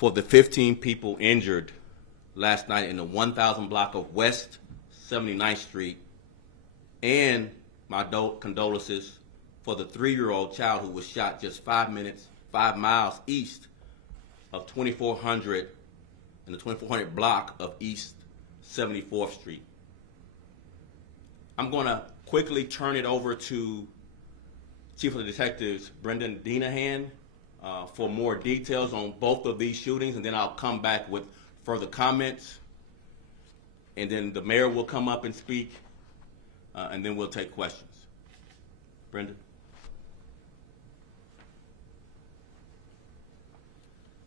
for the 15 people injured last night in the 1000 block of West 79th Street, and my condolences for the 3-year-old child who was shot just 5 miles east of 2400 in the 2400 block of East 74th Street. I'm going to quickly turn it over to Chief of Detectives Brendan Denahan for more details on both of these shootings, and then I'll come back with further comments, and then the mayor will come up and speak, and then we'll take questions. Brendan?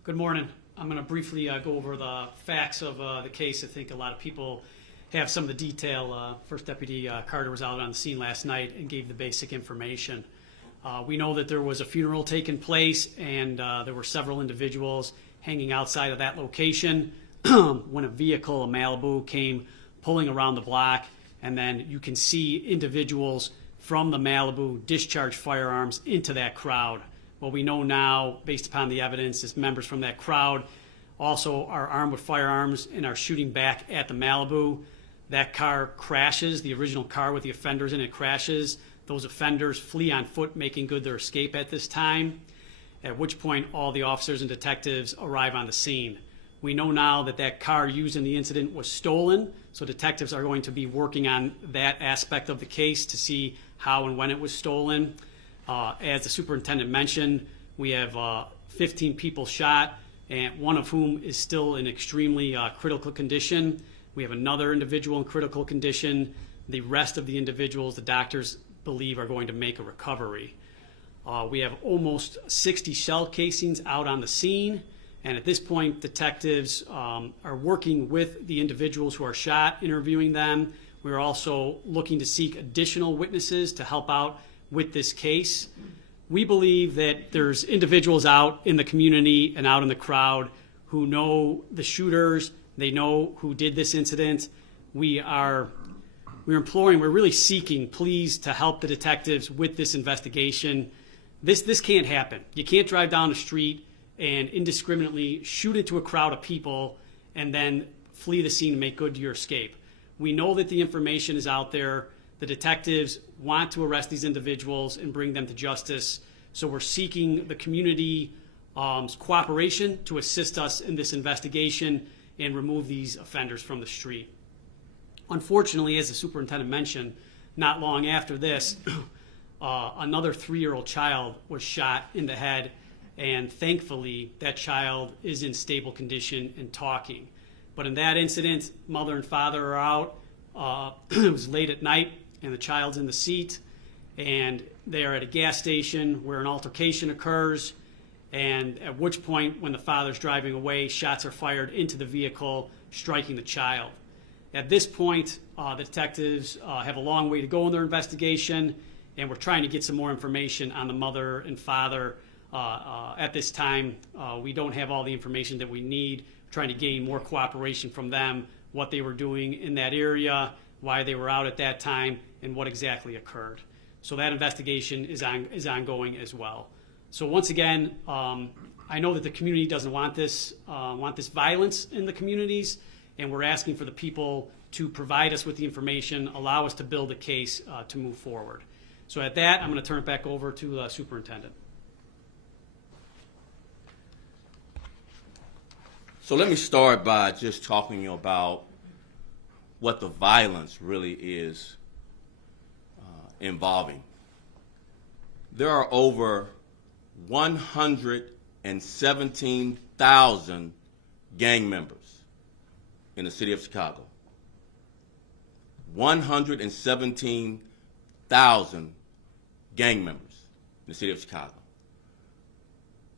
Good morning. I'm going to briefly go over the facts of the case. I think a lot of people have some of the detail. First Deputy Carter was out on the scene last night and gave the basic information. We know that there was a funeral taking place, and there were several individuals hanging outside of that location when a vehicle, a Malibu, came pulling around the block, and then you can see individuals from the Malibu discharge firearms into that crowd. What we know now, based upon the evidence, is members from that crowd also are armed with firearms and are shooting back at the Malibu. That car crashes, the original car with the offenders in it crashes. Those offenders flee on foot, making good their escape at this time, at which point all the officers and detectives arrive on the scene. We know now that that car used in the incident was stolen, so detectives are going to be working on that aspect of the case to see how and when it was stolen. As the superintendent mentioned, we have 15 people shot, and one of whom is still in extremely critical condition. We have another individual in critical condition. The rest of the individuals, the doctors believe, are going to make a recovery. We have almost 60 shell casings out on the scene, and at this point, detectives are working with the individuals who are shot, interviewing them. We're also looking to seek additional witnesses to help out with this case. We believe that there's individuals out in the community and out in the crowd who know the shooters, they know who did this incident. We're really seeking, please, to help the detectives with this investigation. This can't happen. You can't drive down the street and indiscriminately shoot into a crowd of people and then flee the scene and make good your escape. We know that the information is out there. The detectives want to arrest these individuals and bring them to justice. So we're seeking the community's cooperation to assist us in this investigation and remove these offenders from the street. Unfortunately, as the superintendent mentioned, not long after this, another 3-year-old child was shot in the head, and thankfully that child is in stable condition and talking. But in that incident, mother and father are out. It was late at night, and the child's in the seat, and they are at a gas station where an altercation occurs, and at which point, when the father's driving away, shots are fired into the vehicle, striking the child. At this point, the detectives have a long way to go in their investigation, and we're trying to get some more information on the mother and father. At this time, we don't have all the information that we need. We're trying to gain more cooperation from them, what they were doing in that area, why they were out at that time, and what exactly occurred. So that investigation is ongoing as well. So once again, I know that the community doesn't want this violence in the communities, and we're asking for the people to provide us with the information, allow us to build a case to move forward. So at that, I'm going to turn it back over to the superintendent. So let me start by just talking about what the violence really is involving. There are over 117,000 gang members in the city of Chicago. 117,000 gang members in the city of Chicago.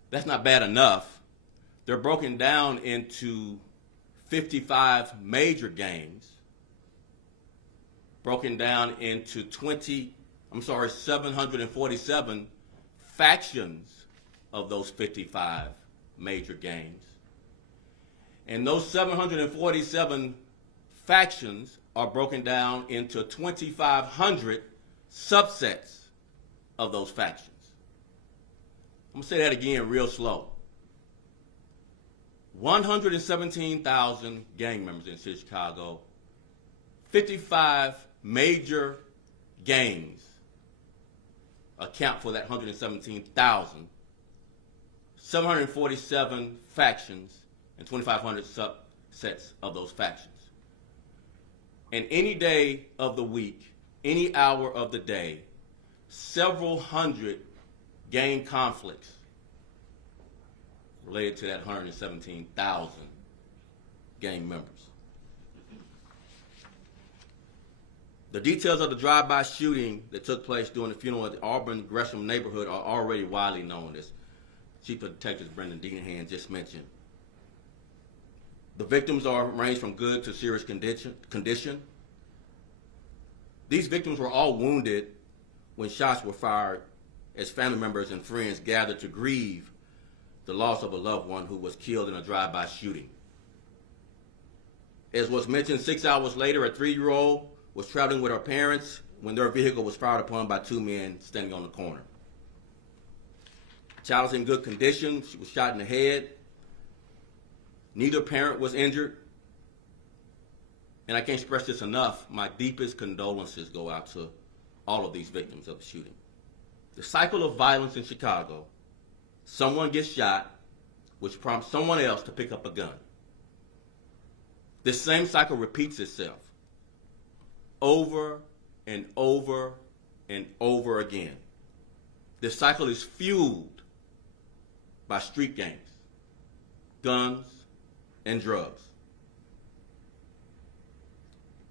That's not bad enough. They're broken down into 55 major gangs, broken down into 747 factions of those 55 major gangs. And those 747 factions are broken down into 2,500 subsets of those factions. I'm going to say that again real slow. 117,000 gang members in the city of Chicago, 55 major gangs account for that 117,000, 747 factions, and 2,500 subsets of those factions. And any day of the week, any hour of the day, several hundred gang conflicts related to that 117,000 gang members. The details of the drive-by shooting that took place during the funeral at the Auburn Gresham neighborhood are already widely known, as Chief of Detectives Brendan Deanahan just mentioned. The victims range from good to serious condition. These victims were all wounded when shots were fired as family members and friends gathered to grieve the loss of a loved one who was killed in a drive-by shooting. As was mentioned, 6 hours later, a 3-year-old was traveling with her parents when their vehicle was fired upon by 2 men standing on the corner. The child was in good condition. She was shot in the head. Neither parent was injured. And I can't express this enough. My deepest condolences go out to all of these victims of the shooting. The cycle of violence in Chicago: someone gets shot, which prompts someone else to pick up a gun. This same cycle repeats itself over and over and over again. This cycle is fueled by street gangs, guns, and drugs.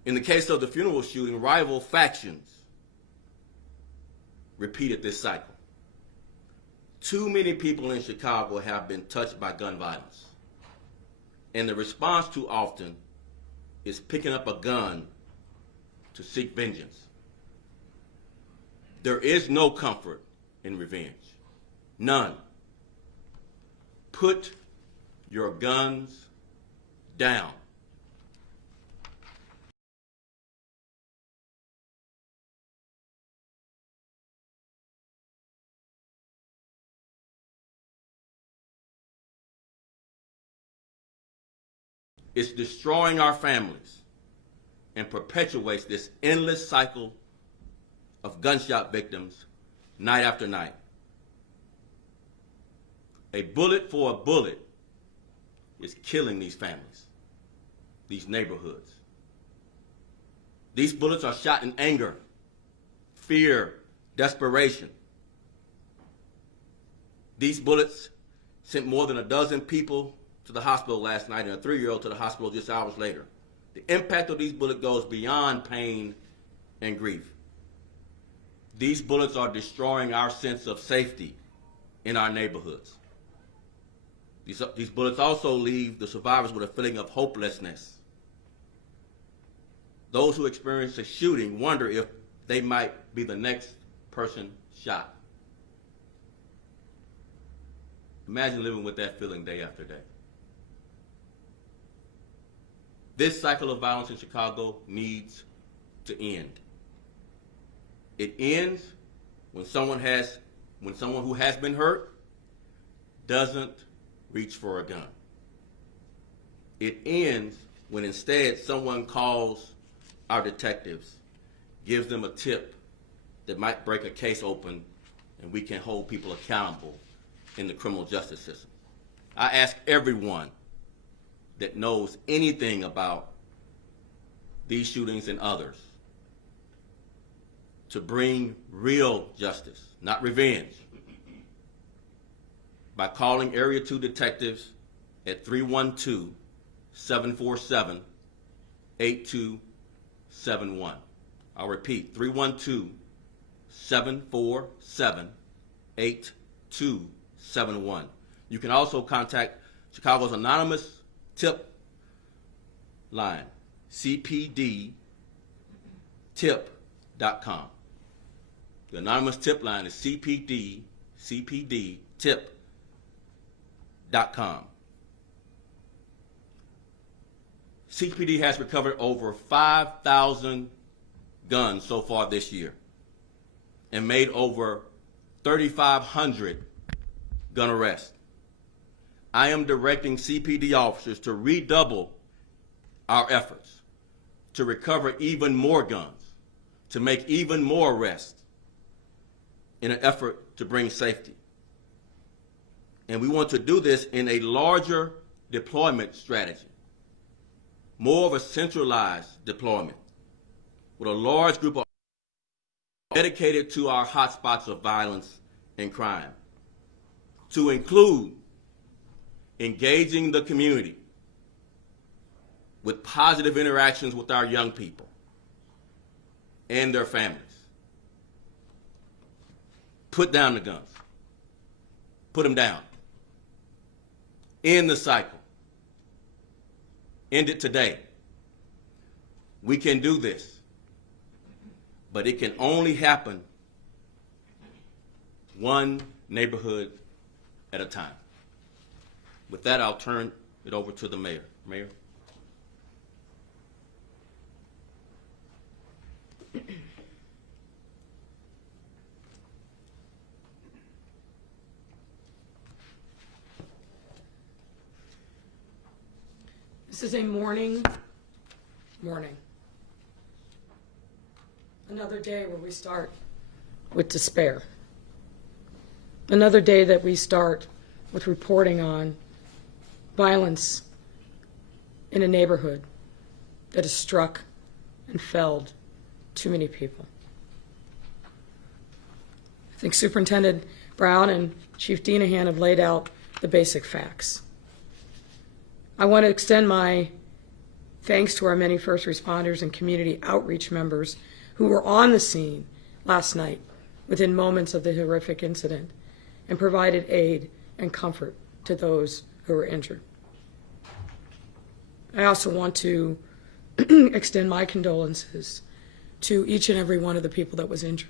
In the case of the funeral shooting, rival factions repeated this cycle. Too many people in Chicago have been touched by gun violence, and the response too often is picking up a gun to seek vengeance. There is no comfort in revenge. None. Put your guns down. It's destroying our families and perpetuates this endless cycle of gunshot victims night after night. A bullet for a bullet is killing these families, these neighborhoods. These bullets are shot in anger, fear, desperation. These bullets sent more than a dozen people to the hospital last night and a 3-year-old to the hospital just hours later. The impact of these bullets goes beyond pain and grief. These bullets are destroying our sense of safety in our neighborhoods. These bullets also leave the survivors with a feeling of hopelessness. Those who experience a shooting wonder if they might be the next person shot. Imagine living with that feeling day after day. This cycle of violence in Chicago needs to end. It ends when someone who has been hurt doesn't reach for a gun. It ends when instead someone calls our detectives, gives them a tip that might break a case open, and we can hold people accountable in the criminal justice system. I ask everyone that knows anything about these shootings and others to bring real justice, not revenge, by calling Area 2 detectives at 312-747-8271. I'll repeat, 312-747-8271. You can also contact Chicago's anonymous tip line, cpdtip.com. The anonymous tip line is cpdtip.com. CPD has recovered over 5,000 guns so far this year and made over 3,500 gun arrests. I am directing CPD officers to redouble our efforts to recover even more guns, to make even more arrests in an effort to bring safety. And we want to do this in a larger deployment strategy, more of a centralized deployment with a large group of dedicated to our hotspots of violence and crime, to include engaging the community with positive interactions with our young people and their families. Put down the guns. Put them down. End the cycle. End it today. We can do this, but it can only happen one neighborhood at a time. With that, I'll turn it over to the mayor. Mayor. This is a morning. Another day where we start with despair. Another day that we start with reporting on violence in a neighborhood that has struck and felled too many people. I think Superintendent Brown and Chief Denahan have laid out the basic facts. I want to extend my thanks to our many first responders and community outreach members who were on the scene last night within moments of the horrific incident and provided aid and comfort to those who were injured. I also want to extend my condolences to each and every one of the people that was injured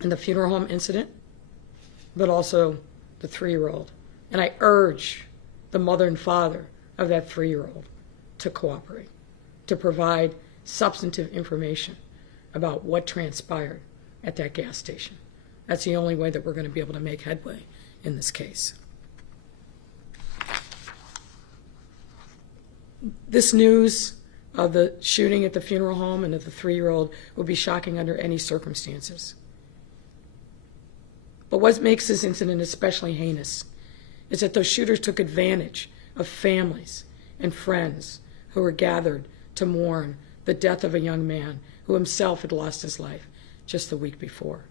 in the funeral home incident, but also the 3-year-old. And I urge the mother and father of that 3-year-old to cooperate, to provide substantive information about what transpired at that gas station. That's the only way that we're going to be able to make headway in this case. This news of the shooting at the funeral home and of the 3-year-old would be shocking under any circumstances. But what makes this incident especially heinous is that those shooters took advantage of families and friends who were gathered to mourn the death of a young man who himself had lost his life just the week before.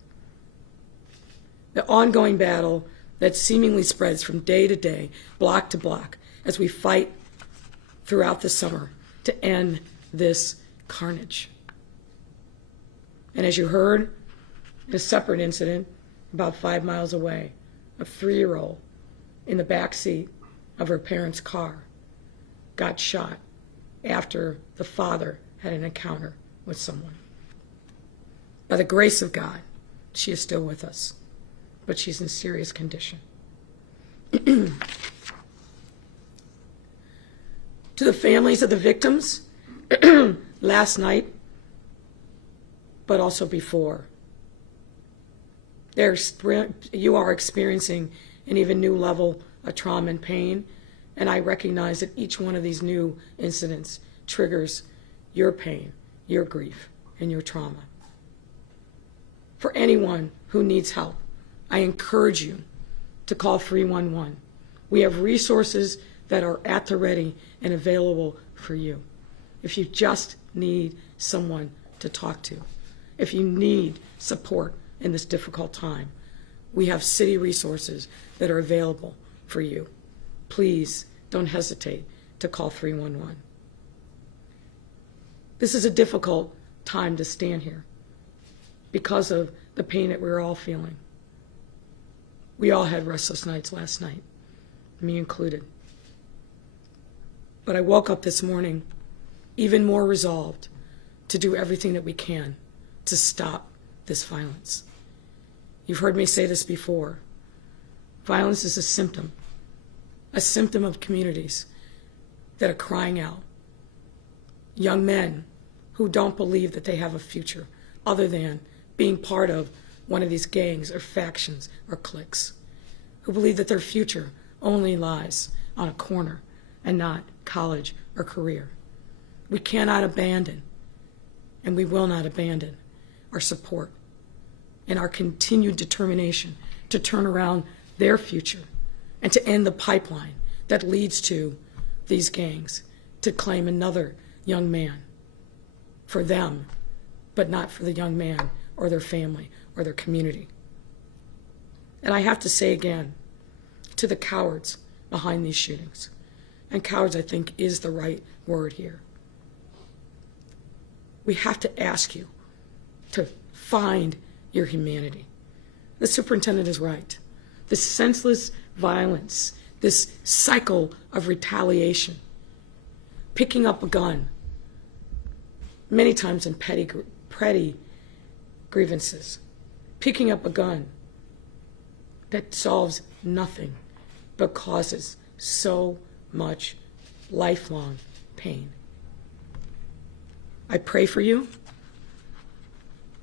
The ongoing battle that seemingly spreads from day to day, block to block, as we fight throughout the summer to end this carnage. And as you heard, in a separate incident about 5 miles away, a 3-year-old in the back seat of her parents' car got shot after the father had an encounter with someone. By the grace of God, she is still with us, but she's in serious condition. To the families of the victims, last night, but also before, you are experiencing an even new level of trauma and pain, and I recognize that each one of these new incidents triggers your pain, your grief, and your trauma. For anyone who needs help, I encourage you to call 311. We have resources that are at the ready and available for you. If you just need someone to talk to, if you need support in this difficult time, we have city resources that are available for you. Please don't hesitate to call 311. This is a difficult time to stand here because of the pain that we're all feeling. We all had restless nights last night, me included. But I woke up this morning even more resolved to do everything that we can to stop this violence. You've heard me say this before. Violence is a symptom of communities that are crying out. Young men who don't believe that they have a future other than being part of one of these gangs or factions or cliques, who believe that their future only lies on a corner and not college or career. We cannot abandon, and we will not abandon, our support and our continued determination to turn around their future and to end the pipeline that leads to these gangs to claim another young man for them, but not for the young man or their family or their community. And I have to say again, to the cowards behind these shootings, and cowards I think is the right word here, we have to ask you to find your humanity. The superintendent is right. This senseless violence, this cycle of retaliation, picking up a gun, many times in petty grievances, picking up a gun that solves nothing but causes so much lifelong pain. I pray for you,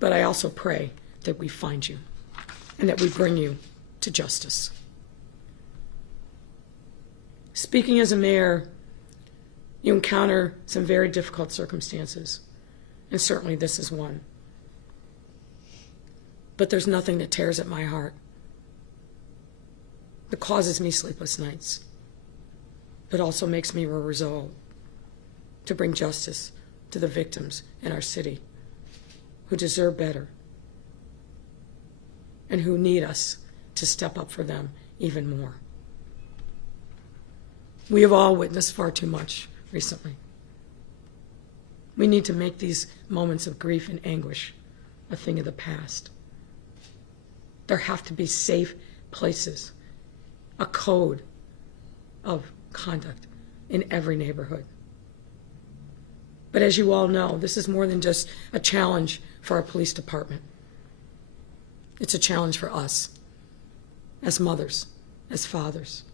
but I also pray that we find you and that we bring you to justice. Speaking as a mayor, you encounter some very difficult circumstances, and certainly this is one. But there's nothing that tears at my heart, that causes me sleepless nights, but also makes me resolve to bring justice to the victims in our city who deserve better and who need us to step up for them even more. We have all witnessed far too much recently. We need to make these moments of grief and anguish a thing of the past. There have to be safe places, a code of conduct in every neighborhood. But as you all know, this is more than just a challenge for our police department. It's a challenge for us, as mothers, as fathers,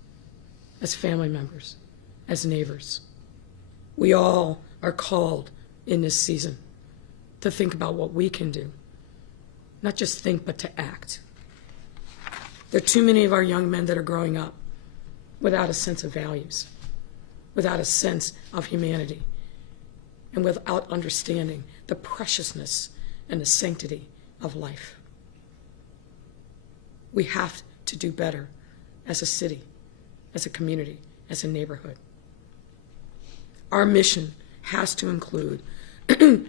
as family members, as neighbors. We all are called in this season to think about what we can do. Not just think, but to act. There are too many of our young men that are growing up without a sense of values, without a sense of humanity, and without understanding the preciousness and the sanctity of life. We have to do better as a city, as a community, as a neighborhood. Our mission has to include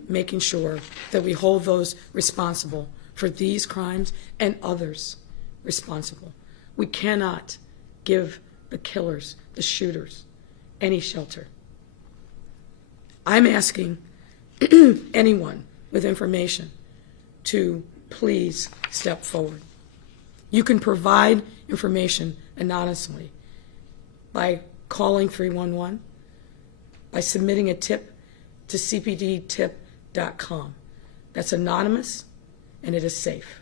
making sure that we hold those responsible for these crimes and others responsible. We cannot give the killers, the shooters, any shelter. I'm asking anyone with information to please step forward. You can provide information anonymously by calling 311, by submitting a tip to cpdtip.com. That's anonymous and it is safe.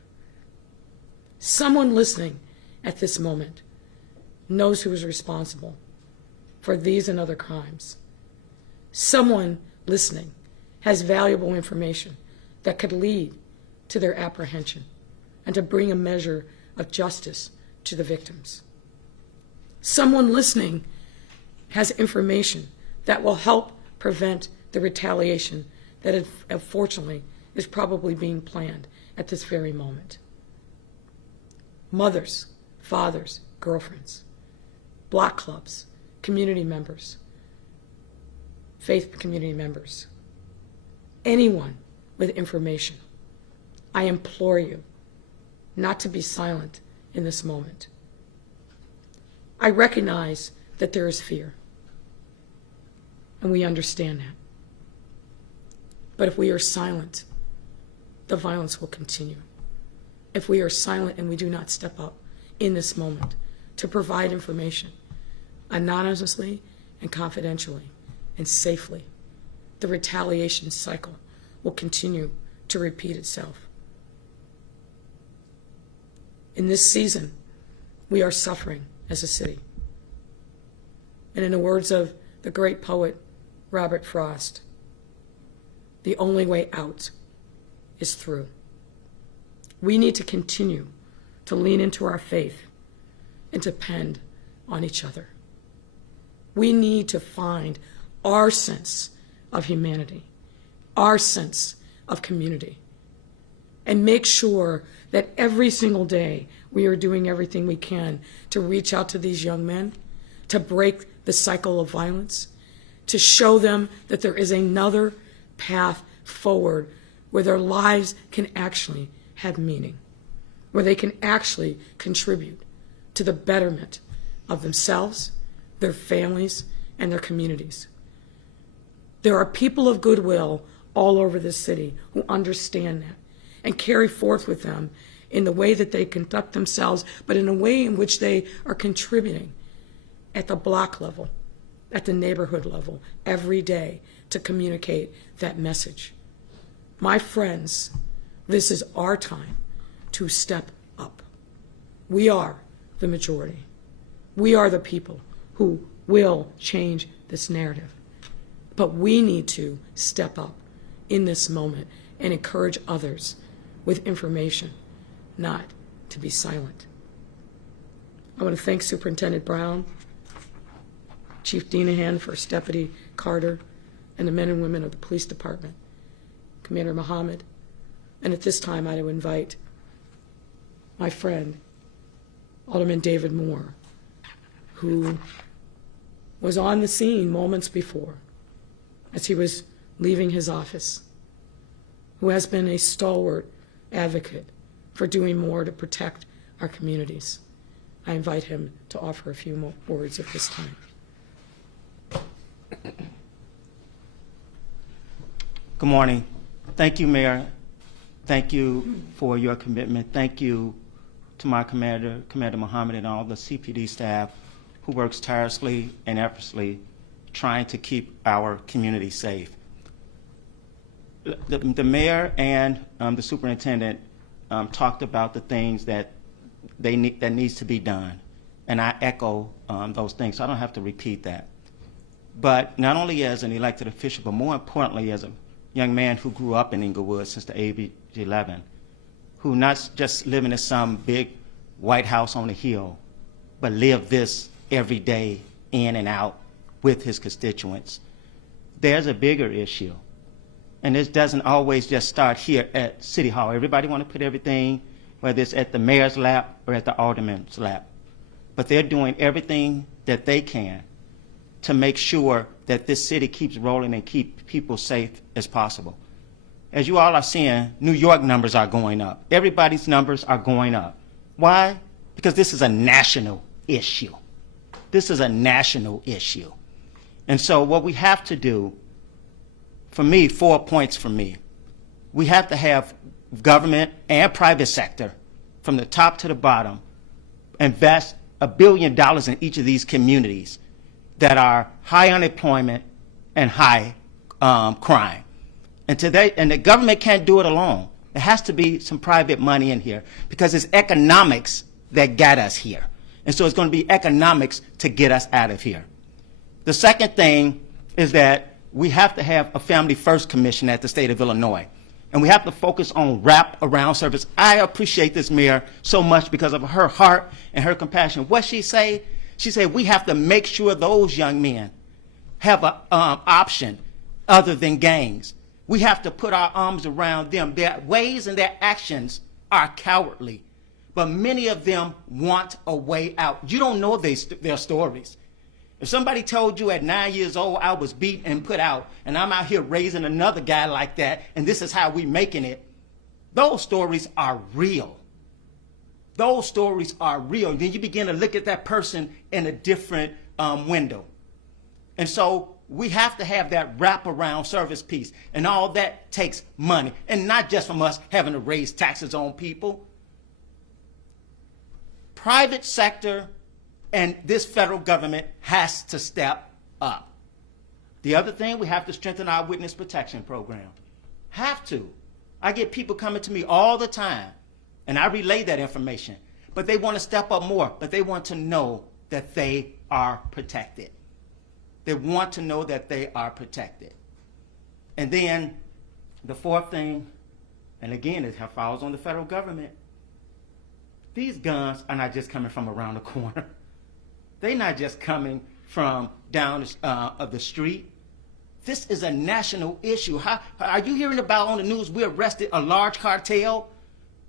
Someone listening at this moment knows who is responsible for these and other crimes. Someone listening has valuable information that could lead to their apprehension and to bring a measure of justice to the victims. Someone listening has information that will help prevent the retaliation that unfortunately is probably being planned at this very moment. Mothers, fathers, girlfriends, block clubs, community members, faith community members, anyone with information, I implore you not to be silent in this moment. I recognize that there is fear, and we understand that. But if we are silent, the violence will continue. If we are silent and we do not step up in this moment to provide information anonymously and confidentially and safely, the retaliation cycle will continue to repeat itself. In this season, we are suffering as a city. And in the words of the great poet Robert Frost, the only way out is through. We need to continue to lean into our faith and to depend on each other. We need to find our sense of humanity, our sense of community, and make sure that every single day we are doing everything we can to reach out to these young men, to break the cycle of violence, to show them that there is another path forward where their lives can actually have meaning, where they can actually contribute to the betterment of themselves, their families, and their communities. There are people of goodwill all over this city who understand that and carry forth with them in the way that they conduct themselves, but in a way in which they are contributing at the block level, at the neighborhood level, every day to communicate that message. My friends, this is our time to step up. We are the majority. We are the people who will change this narrative. But we need to step up in this moment and encourage others with information, not to be silent. I want to thank Superintendent Brown, Chief Denahan, First Deputy Carter, and the men and women of the police department, Commander Mohammed. And at this time, I would invite my friend, Alderman David Moore, who was on the scene moments before as he was leaving his office, who has been a stalwart advocate for doing more to protect our communities. I invite him to offer a few more words at this time. Good morning. Thank you, Mayor. Thank you for your commitment. Thank you to my commander, Commander Mohammed, and all the CPD staff who works tirelessly and effortlessly trying to keep our community safe. The mayor and the superintendent talked about the things that that needs to be done, and I echo those things, so I don't have to repeat that. But not only as an elected official, but more importantly as a young man who grew up in Inglewood since the age of 11, who not just living in some big White House on the hill, but lived this every day in and out with his constituents. There's a bigger issue. And this doesn't always just start here at City Hall. Everybody want to put everything, whether it's at the mayor's lap or at the alderman's lap. But they're doing everything that they can to make sure that this city keeps rolling and keep people safe as possible. As you all are seeing, New York numbers are going up. Everybody's numbers are going up. Why? Because this is a national issue. This is a national issue. And so what we have to do, for me, 4 points for me. We have to have government and private sector, from the top to the bottom, invest $1 billion in each of these communities that are high unemployment and high crime. And the government can't do it alone. There has to be some private money in here because it's economics that got us here. And so it's going to be economics to get us out of here. The second thing is that we have to have a Family First Commission at the state of Illinois. And we have to focus on wrap-around service. I appreciate this mayor so much because of her heart and her compassion. What she say? She said we have to make sure those young men have an option other than gangs. We have to put our arms around them. Their ways and their actions are cowardly, but many of them want a way out. You don't know their stories. If somebody told you at 9 years old I was beat and put out, and I'm out here raising another guy like that, and this is how we making it, those stories are real. Those stories are real. Then you begin to look at that person in a different window. And so we have to have that wraparound service piece, and all that takes money, and not just from us having to raise taxes on people. Private sector and this federal government has to step up. The other thing, we have to strengthen our witness protection program. Have to. I get people coming to me all the time, and I relay that information. But they want to step up more, but they want to know that they are protected. They want to know that they are protected. And then the fourth thing, and again, it falls on the federal government. These guns are not just coming from around the corner. They're not just coming from down of the street. This is a national issue. How are you hearing about on the news? We arrested a large cartel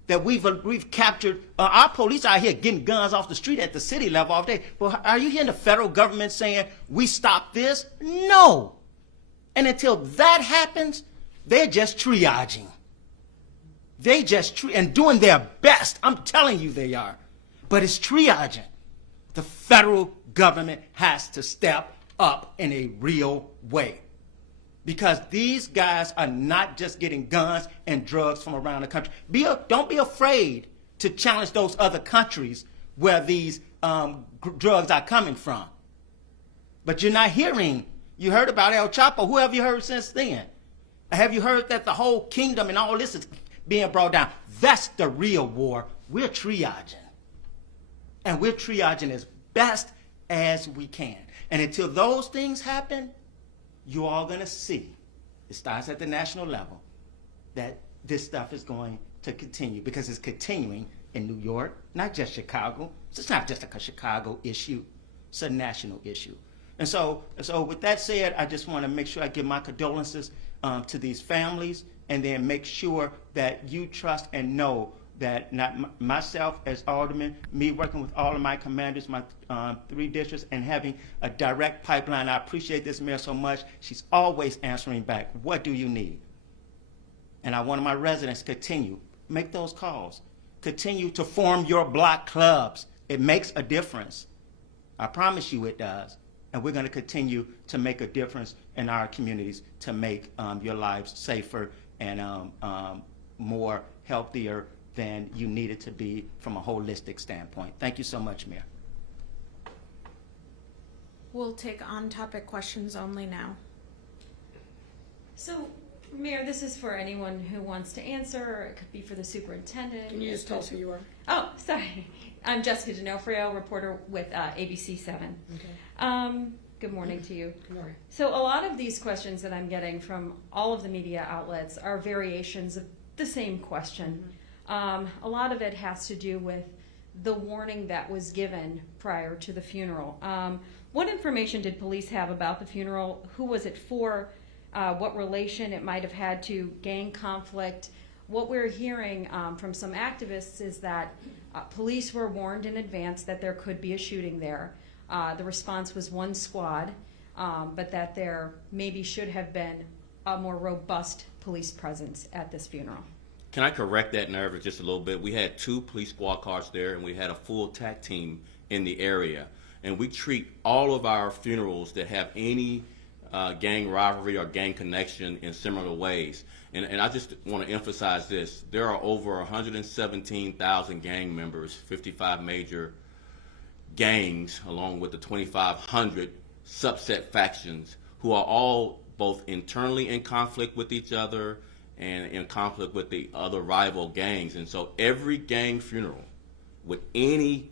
that we've captured. Our police out here getting guns off the street at the city level all day. But are you hearing the federal government saying we stop this? No. And until that happens, they're just triaging. They just and doing their best. I'm telling you they are. But it's triaging. The federal government has to step up in a real way. Because these guys are not just getting guns and drugs from around the country. Don't be afraid to challenge those other countries where these drugs are coming from. But you're not hearing. You heard about El Chapo. Who have you heard since then? Have you heard that the whole kingdom and all this is being brought down? That's the real war. We're triaging. And we're triaging as best as we can. And until those things happen, you're all going to see, it starts at the national level, that this stuff is going to continue because it's continuing in New York, not just Chicago. It's not just a Chicago issue. It's a national issue. And so with that said, I just want to make sure I give my condolences to these families and then make sure that you trust and know that not myself as alderman, me working with all of my commanders, my 3 districts, and having a direct pipeline. I appreciate this mayor so much. She's always answering back. What do you need? And I want my residents to continue. Make those calls. Continue to form your block clubs. It makes a difference. I promise you it does. And we're going to continue to make a difference in our communities to make your lives safer and more healthier than you need it to be from a holistic standpoint. Thank you so much, Mayor. We'll take on-topic questions only now. So, Mayor, this is for anyone who wants to answer, or it could be for the superintendent. Can you just tell us who you are? Oh, sorry. I'm Jessica D'Onofrio, reporter with ABC 7. Okay. Good morning to you. Good morning. So a lot of these questions that I'm getting from all of the media outlets are variations of the same question. A lot of it has to do with the warning that was given prior to the funeral. What information did police have about the funeral? Who was it for? What relation it might have had to gang conflict? What we're hearing from some activists is that police were warned in advance that there could be a shooting there. The response was 1 squad, but that there maybe should have been a more robust police presence at this funeral. Can I correct that narrative just a little bit? We had 2 police squad cars there, and we had a full TAC team in the area. And we treat all of our funerals that have any gang rivalry or gang connection in similar ways. And I just want to emphasize this. There are over 117,000 gang members, 55 major gangs, along with the 2,500 subset factions who are all both internally in conflict with each other and in conflict with the other rival gangs. And so every gang funeral with any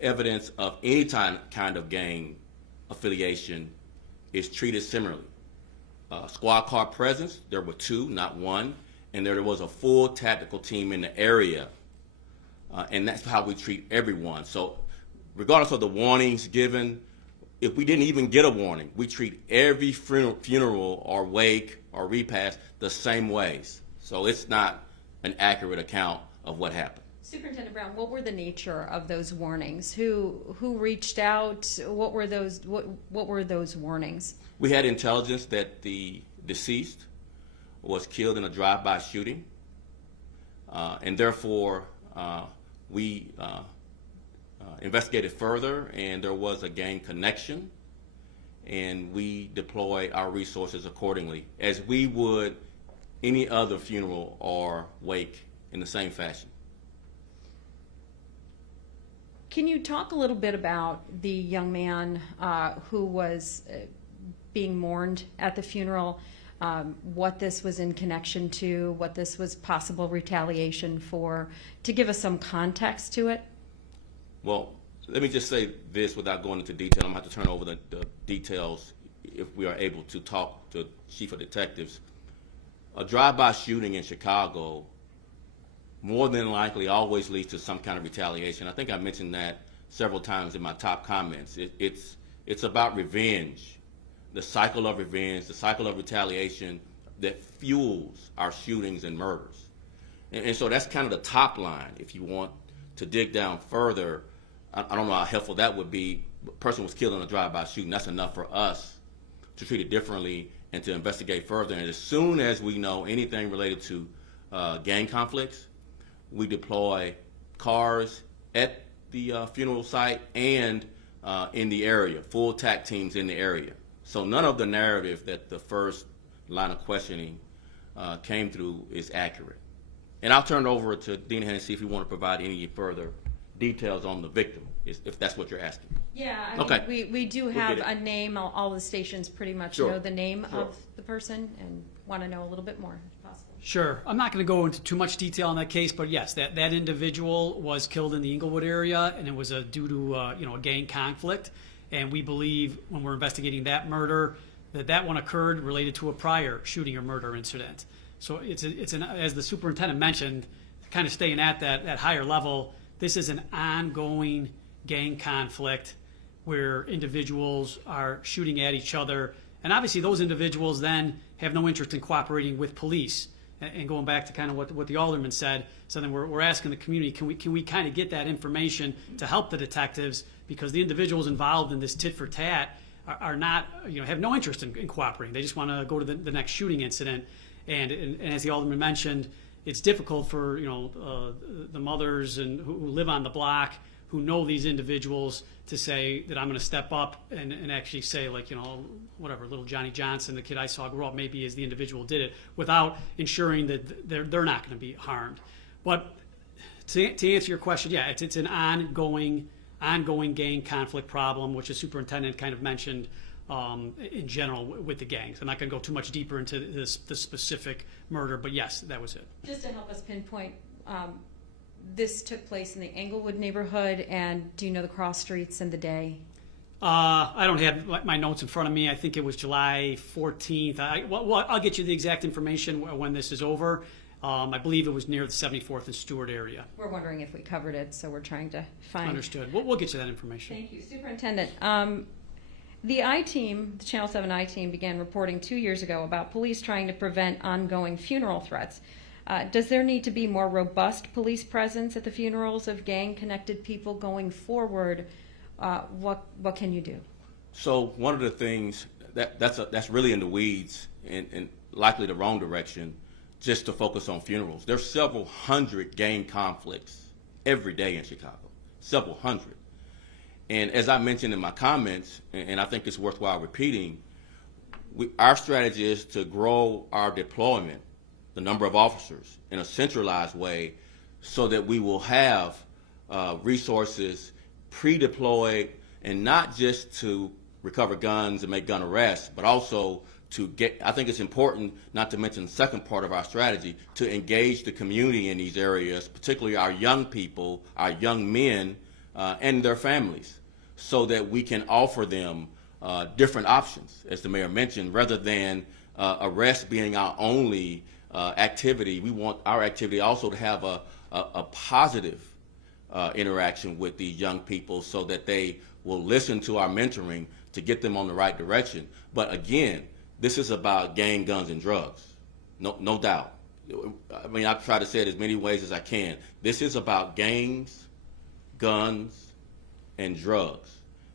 evidence of any kind of gang affiliation is treated similarly. Squad car presence, there were 2, not 1, and there was a full tactical team in the area, and that's how we treat everyone. So regardless of the warnings given, if we didn't even get a warning, we treat every funeral or wake or repast the same ways. So it's not an accurate account of what happened. Superintendent Brown, what were the nature of those warnings? Who reached out? What were those warnings? We had intelligence that the deceased was killed in a drive-by shooting, and therefore we investigated further, and there was a gang connection, and we deployed our resources accordingly, as we would any other funeral or wake in the same fashion. Can you talk a little bit about the young man who was being mourned at the funeral, what this was in connection to, what this was possible retaliation for, to give us some context to it? Well, let me just say this without going into detail. I'm going to have to turn over the details if we are able to talk to Chief of Detectives. A drive-by shooting in Chicago more than likely always leads to some kind of retaliation. I think I mentioned that several times in my top comments. It's about revenge, the cycle of revenge, the cycle of retaliation that fuels our shootings and murders. And so that's kind of the top line. If you want to dig down further, I don't know how helpful that would be. A person was killed in a drive-by shooting. That's enough for us to treat it differently and to investigate further. And as soon as we know anything related to gang conflicts, we deploy cars at the funeral site and in the area, full TAC teams in the area. So none of the narrative that the first line of questioning came through is accurate. And I'll turn it over to Dean Hennessy if you want to provide any further details on the victim, if that's what you're asking. Yeah, I Okay. mean, we do We'll have get it. a name. All the stations pretty much Sure. know the name Sure. of the person and want to know a little bit more if possible. Sure. I'm not going to go into too much detail on that case, but yes, that individual was killed in the Inglewood area, and it was due to a gang conflict. And we believe when we're investigating that murder, that one occurred related to a prior shooting or murder incident. So it's an, as the superintendent mentioned, kind of staying at that higher level. This is an ongoing gang conflict where individuals are shooting at each other, and obviously those individuals then have no interest in cooperating with police. And going back to kind of what the alderman said, so then we're asking the community, can we kind of get that information to help the detectives, because the individuals involved in this tit for tat are not, have no interest in cooperating. They just want to go to the next shooting incident. And as the alderman mentioned, it's difficult for the mothers and who live on the block, who know these individuals, to say that I'm going to step up and actually say, like, whatever, little Johnny Johnson, the kid I saw grow up, maybe as the individual did it, without ensuring that they're not going to be harmed. But to answer your question, yeah, it's an ongoing gang conflict problem, which the superintendent kind of mentioned in general with the gangs. I'm not going to go too much deeper into the specific murder, but yes, that was it. Just to help us pinpoint, this took place in the Englewood neighborhood, and do you know the cross streets and the day? I don't have my notes in front of me. I think it was July 14th. I'll get you the exact information when this is over. I believe it was near the 74th and Stewart area. We're wondering if we covered it, so we're trying to find. Understood. We'll get you that information. Thank you. Superintendent, the I-Team, the Channel 7 I-Team, began reporting 2 years ago about police trying to prevent ongoing funeral threats. Does there need to be more robust police presence at the funerals of gang-connected people going forward? What can you do? So one of the things that's really in the weeds and likely the wrong direction, just to focus on funerals. There's several hundred gang conflicts every day in Chicago, several hundred. And as I mentioned in my comments, and I think it's worthwhile repeating, our strategy is to grow our deployment, the number of officers, in a centralized way, so that we will have resources pre-deployed, and not just to recover guns and make gun arrests, but also to get, I think it's important, not to mention the second part of our strategy, to engage the community in these areas, particularly our young people, our young men, and their families, so that we can offer them different options, as the mayor mentioned, rather than arrest being our only activity. We want our activity also to have a positive interaction with these young people, so that they will listen to our mentoring to get them on the right direction. But again, this is about gang, guns, and drugs, no doubt. I mean, I've tried to say it as many ways as I can. This is about gangs, guns, and drugs.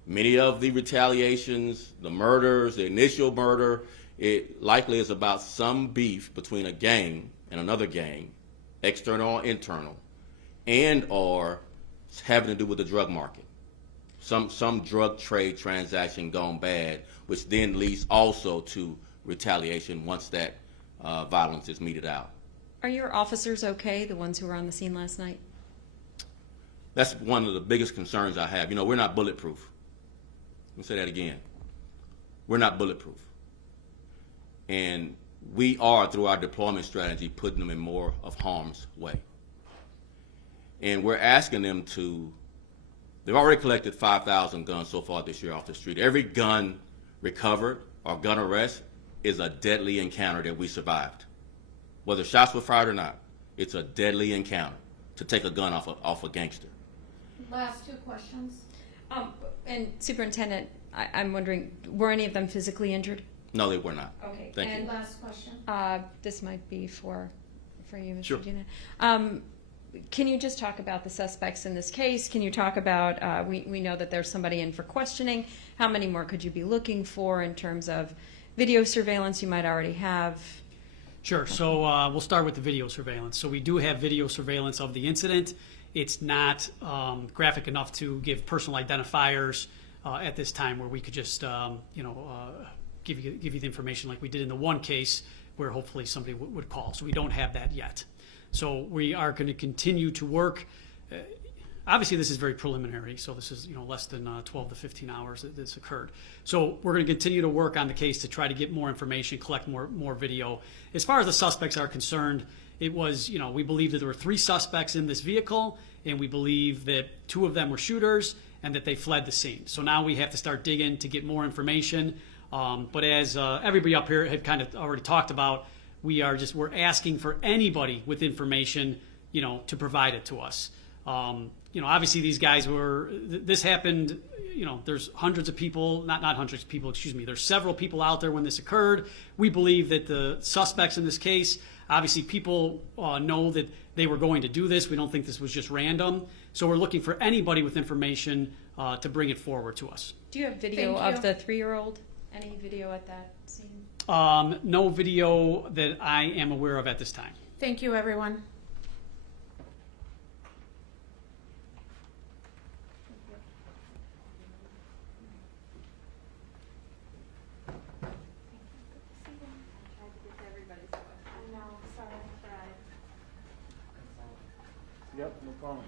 Many of the retaliations, the murders, the initial murder, it likely is about some beef between a gang and another gang, external or internal, and or having to do with the drug market. Some drug trade transaction gone bad, which then leads also to retaliation once that violence is meted out. Are your officers okay, the ones who were on the scene last night? That's one of the biggest concerns I have. We're not bulletproof. Let me say that again. We're not bulletproof. And we are, through our deployment strategy, putting them in more of harm's way. And we're asking them to, they've already collected 5,000 guns so far this year off the street. Every gun recovered or gun arrest is a deadly encounter that we survived. Whether shots were fired or not, it's a deadly encounter to take a gun off a gangster. Last two questions. And Superintendent, I'm wondering, were any of them physically injured? No, they were not. Okay. Thank you. and Last question. This might be for you, Mr. Sure. Gina. Can you just talk about the suspects in this case? Can you talk about, we know that there's somebody in for questioning. How many more could you be looking for in terms of video surveillance you might already have? Sure. So we'll start with the video surveillance. So we do have video surveillance of the incident. It's not graphic enough to give personal identifiers at this time, where we could just give you the information like we did in the one case where hopefully somebody would call. So we don't have that yet. So we are going to continue to work. Obviously, this is very preliminary, so this is less than 12 to 15 hours that this occurred. So we're going to continue to work on the case to try to get more information, collect more video. As far as the suspects are concerned, it was, we believe that there were 3 suspects in this vehicle, and we believe that 2 of them were shooters and that they fled the scene. So now we have to start digging to get more information. But as everybody up here had kind of already talked about, we're asking for anybody with information, to provide it to us. Obviously these guys this happened, there's hundreds of people, not hundreds of people, excuse me. There's several people out there when this occurred. We believe that the suspects in this case, obviously people know that they were going to do this. We don't think this was just random. So we're looking for anybody with information to bring it forward to us. Do you have video Thank of you. the 3-year-old? Any video at that scene? No video that I am aware of at this time. Thank you, everyone. Yep, no problem.